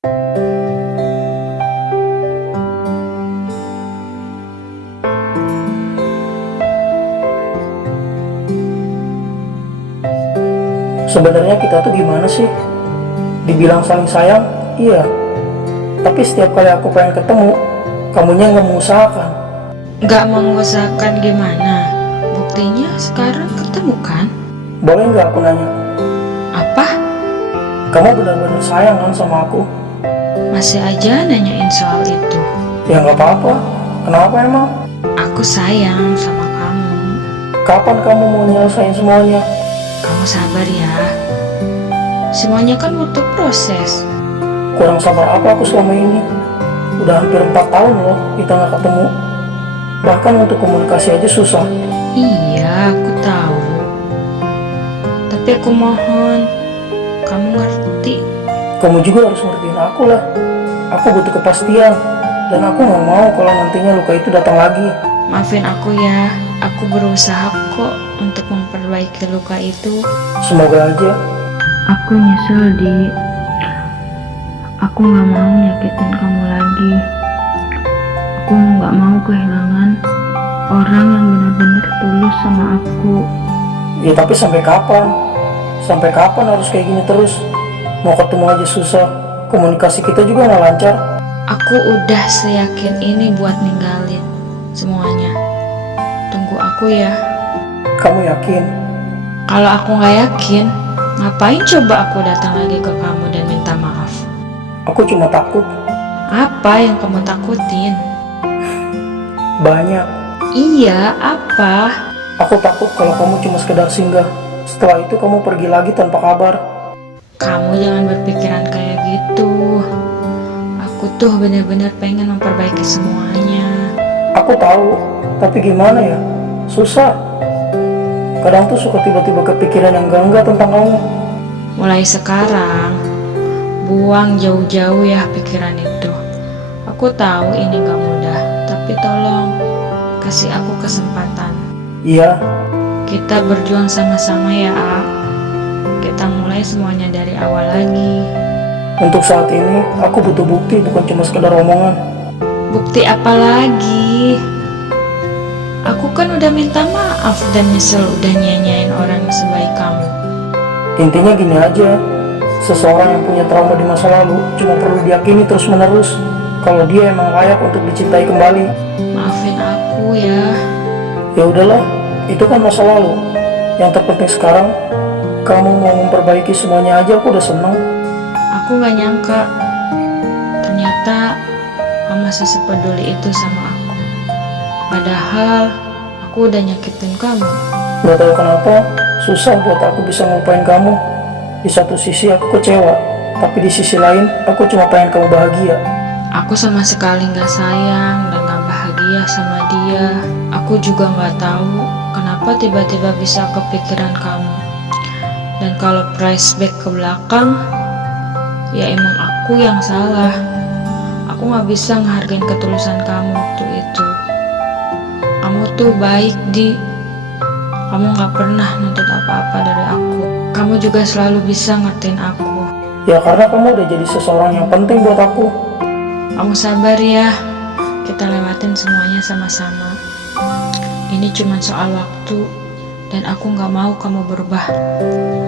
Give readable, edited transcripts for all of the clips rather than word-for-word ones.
Sebenarnya kita tuh gimana sih? Dibilang saling sayang, iya. Tapi setiap kali aku pengen ketemu, kamunya nggak mengusahakan. Gak mengusahakan gimana? Buktinya sekarang ketemu kan? Boleh nggak aku nanya? Apa? Kamu benar-benar sayang kan sama aku? Masih aja nanyain soal itu? Ya nggak apa-apa. Kenapa emang? Aku sayang sama kamu. Kapan kamu mau nyelesain semuanya? Kamu sabar ya. Semuanya kan butuh proses. Kurang sabar apa aku selama ini? Udah hampir 4 tahun loh kita nggak ketemu. Bahkan untuk komunikasi aja susah. Iya, aku tahu. Tapi aku mohon, kamu ngerti. Kamu juga harus ngertiin aku lah. Aku butuh kepastian. Dan aku nggak mau kalau nantinya luka itu datang lagi. Maafin aku ya. Aku berusaha kok untuk memperbaiki luka itu. Semoga aja. Aku nyesel, Di. Aku gak mau nyakitin kamu lagi. Aku gak mau kehilangan orang yang benar-benar tulus sama aku. Ya tapi sampai kapan? Sampai kapan harus kayak gini terus? Mau ketemu aja susah. Komunikasi kita juga nggak lancar. Aku udah seyakin ini buat ninggalin semuanya. Tunggu aku ya. Kamu yakin? Kalau aku gak yakin, ngapain coba aku datang lagi ke kamu dan minta maaf? Aku cuma takut. Apa yang kamu takutin? Banyak. Iya, apa? Aku takut kalau kamu cuma sekedar singgah. Setelah itu kamu pergi lagi tanpa kabar. Kamu jangan berpikiran kayak gitu. Aku tuh benar-benar pengen memperbaiki semuanya. Aku tahu, tapi gimana ya? Susah. Kadang tuh suka tiba-tiba kepikiran yang enggak tentang kamu. Mulai sekarang, buang jauh-jauh ya pikiran itu. Aku tahu ini gak mudah, tapi tolong kasih aku kesempatan. Iya, Kita berjuang sama-sama ya, A. Kita mulai semuanya dari awal lagi. untuk saat ini aku butuh bukti, bukan cuma sekedar omongan. Bukti apa lagi? Aku kan udah minta maaf dan nyesel udah nyanyain orang sebaik kamu. Intinya gini aja, seseorang yang punya trauma di masa lalu cuma perlu diyakini terus-menerus kalau dia emang layak untuk dicintai kembali. Maafin aku ya. Ya udahlah, itu kan masa lalu. Yang terpenting sekarang, kamu mau memperbaiki semuanya aja, aku udah seneng. Aku gak nyangka ternyata kamu masih sepeduli itu sama aku. Padahal aku udah nyakitin kamu. Gak tahu kenapa, susah buat aku bisa ngelupain kamu. Di satu sisi aku kecewa, tapi di sisi lain aku cuma pengen kamu bahagia. Aku sama sekali gak sayang dan gak bahagia sama dia. Aku juga gak tahu kenapa tiba-tiba bisa kepikiran kamu. Dan kalau flashback ke belakang, ya emang aku yang salah. Aku gak bisa ngehargain ketulusan kamu waktu itu. Kamu tuh baik, Di. Kamu gak pernah nuntut apa-apa dari aku. Kamu juga selalu bisa ngertiin aku. Ya karena kamu udah jadi seseorang yang penting buat aku. Kamu sabar ya. Kita lewatin semuanya sama-sama. Ini cuma soal waktu. Dan aku gak mau kamu berubah.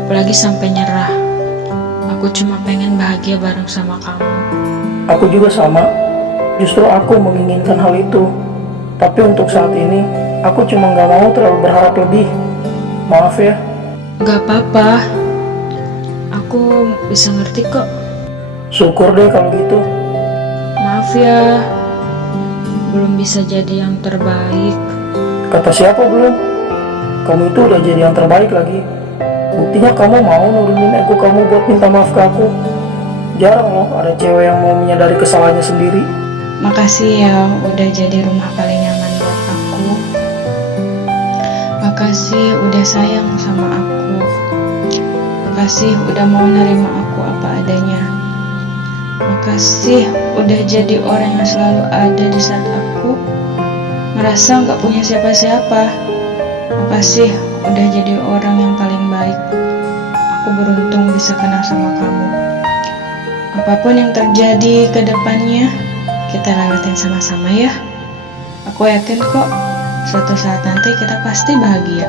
Apalagi sampai nyerah. Aku cuma pengen bahagia bareng sama kamu. Aku juga sama. Justru aku menginginkan hal itu. Tapi untuk saat ini, aku cuma gak mau terlalu berharap lebih. Maaf ya. Gak apa-apa. Aku bisa ngerti kok. Syukur deh kalau gitu. Maaf ya. Belum bisa jadi yang terbaik. Kata siapa belum? Kamu itu udah jadi yang terbaik lagi. Buktinya kamu mau nurunin ego kamu buat minta maaf ke aku. Jarang loh ada cewek yang mau menyadari kesalahannya sendiri. Makasih ya udah jadi rumah paling nyaman buat aku. Makasih udah sayang sama aku. Makasih udah mau nerima aku apa adanya. Makasih udah jadi orang yang selalu ada di saat aku merasa gak punya siapa-siapa. Makasih udah jadi orang yang paling baik. Aku beruntung bisa kenal sama kamu. Apapun yang terjadi ke depannya, kita lewatin sama-sama ya. Aku yakin kok, suatu saat nanti kita pasti bahagia.